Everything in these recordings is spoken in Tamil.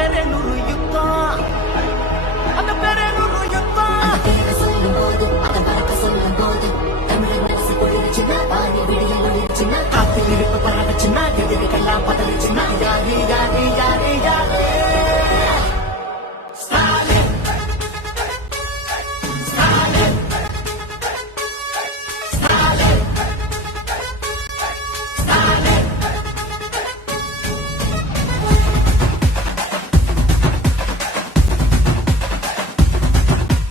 Pere Nuru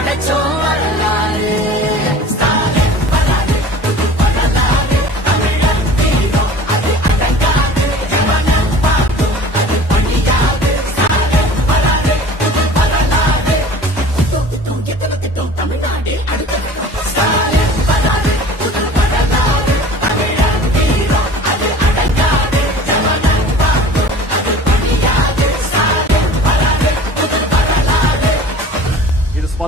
படைச்சோம்